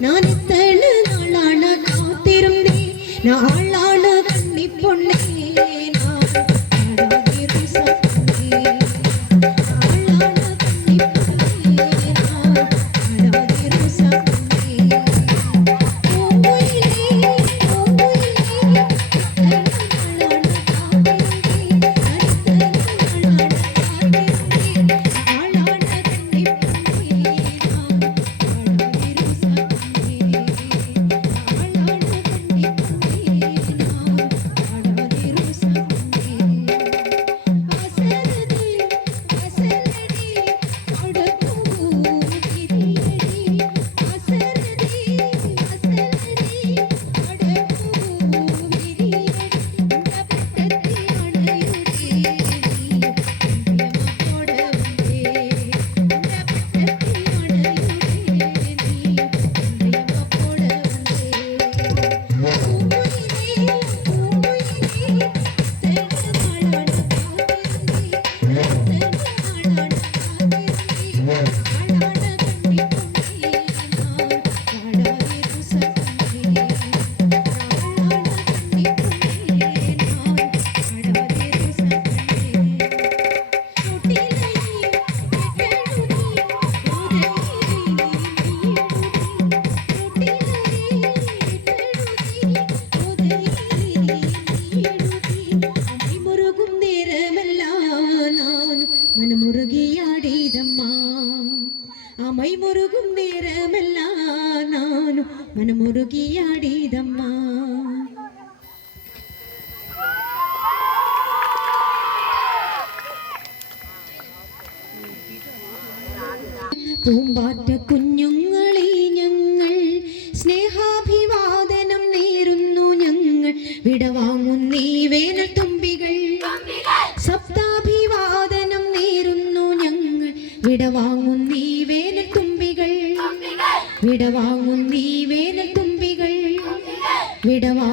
நான் எத்தனை நாளான காத்திருந்தேன். நாளான ഞാൻ മനമുറുകിയാടിയതമ്മ അമൈ മുറുകും നേരമല്ല ഞാൻ മനമുറുകിയാടിയതമ്മ പൂമ്പാറ്റ കുഞ്ഞുങ്ങളെ ഞങ്ങൾ സ്നേഹാഭിവാദനം നേരുന്നു ഞങ്ങൾ. വിടവാങ്ങുന്നീ വേനൽ തുമ്പികൾ ഞങ്ങൾ വിടവാങ്ങുന്നീ വേനൽ തുമ്പികൾ വിടവാങ്ങുന്നീ വേനൽ തുമ്പികൾ വിടവാങ്ങും